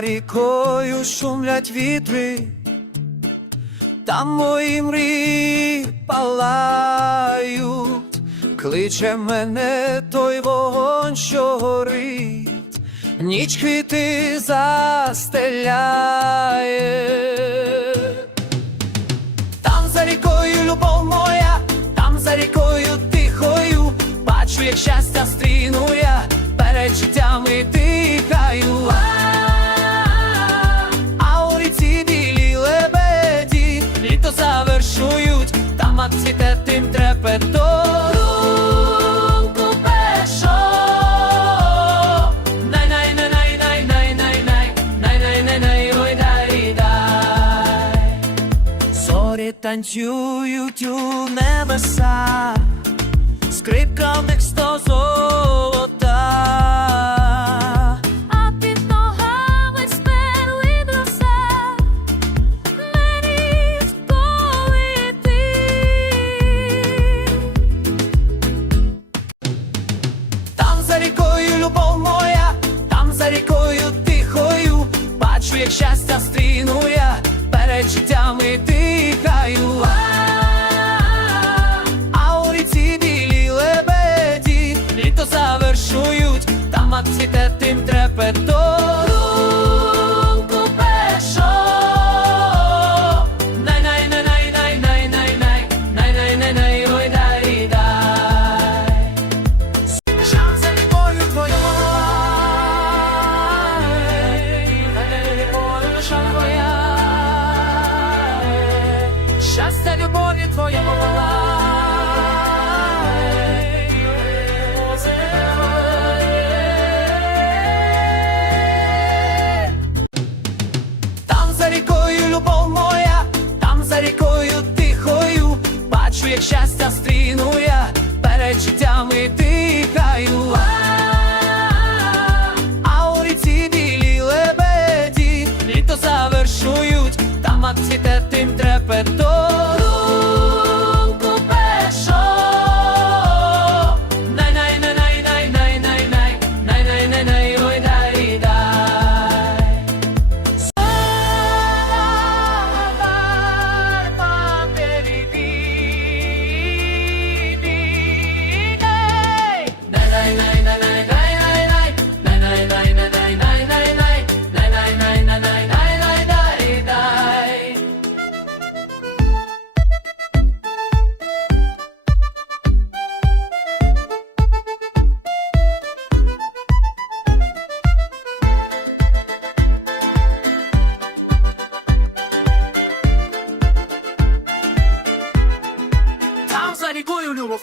рікою шумлять вітри, там мої мрії палають, кличе мене той вогонь, що горить, ніч квіти застеляє. Там за рікою любов моя, там за рікою тихою, бачу, як щастя стріну я, перед життями дихаю. Танцюють у небеса, скрипка в них сто золота. А під ногами сперлі роса, мені вколи ти. Там за рікою любов моя, там за рікою тихою, бачу, як щастя стріну я, Щастя любові твоя Там за рікою любов моя, там за рікою тихою, бачу, як щастя é todo. за рікою любов.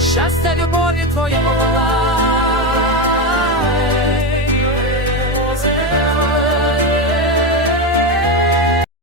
Щастя любові твоєму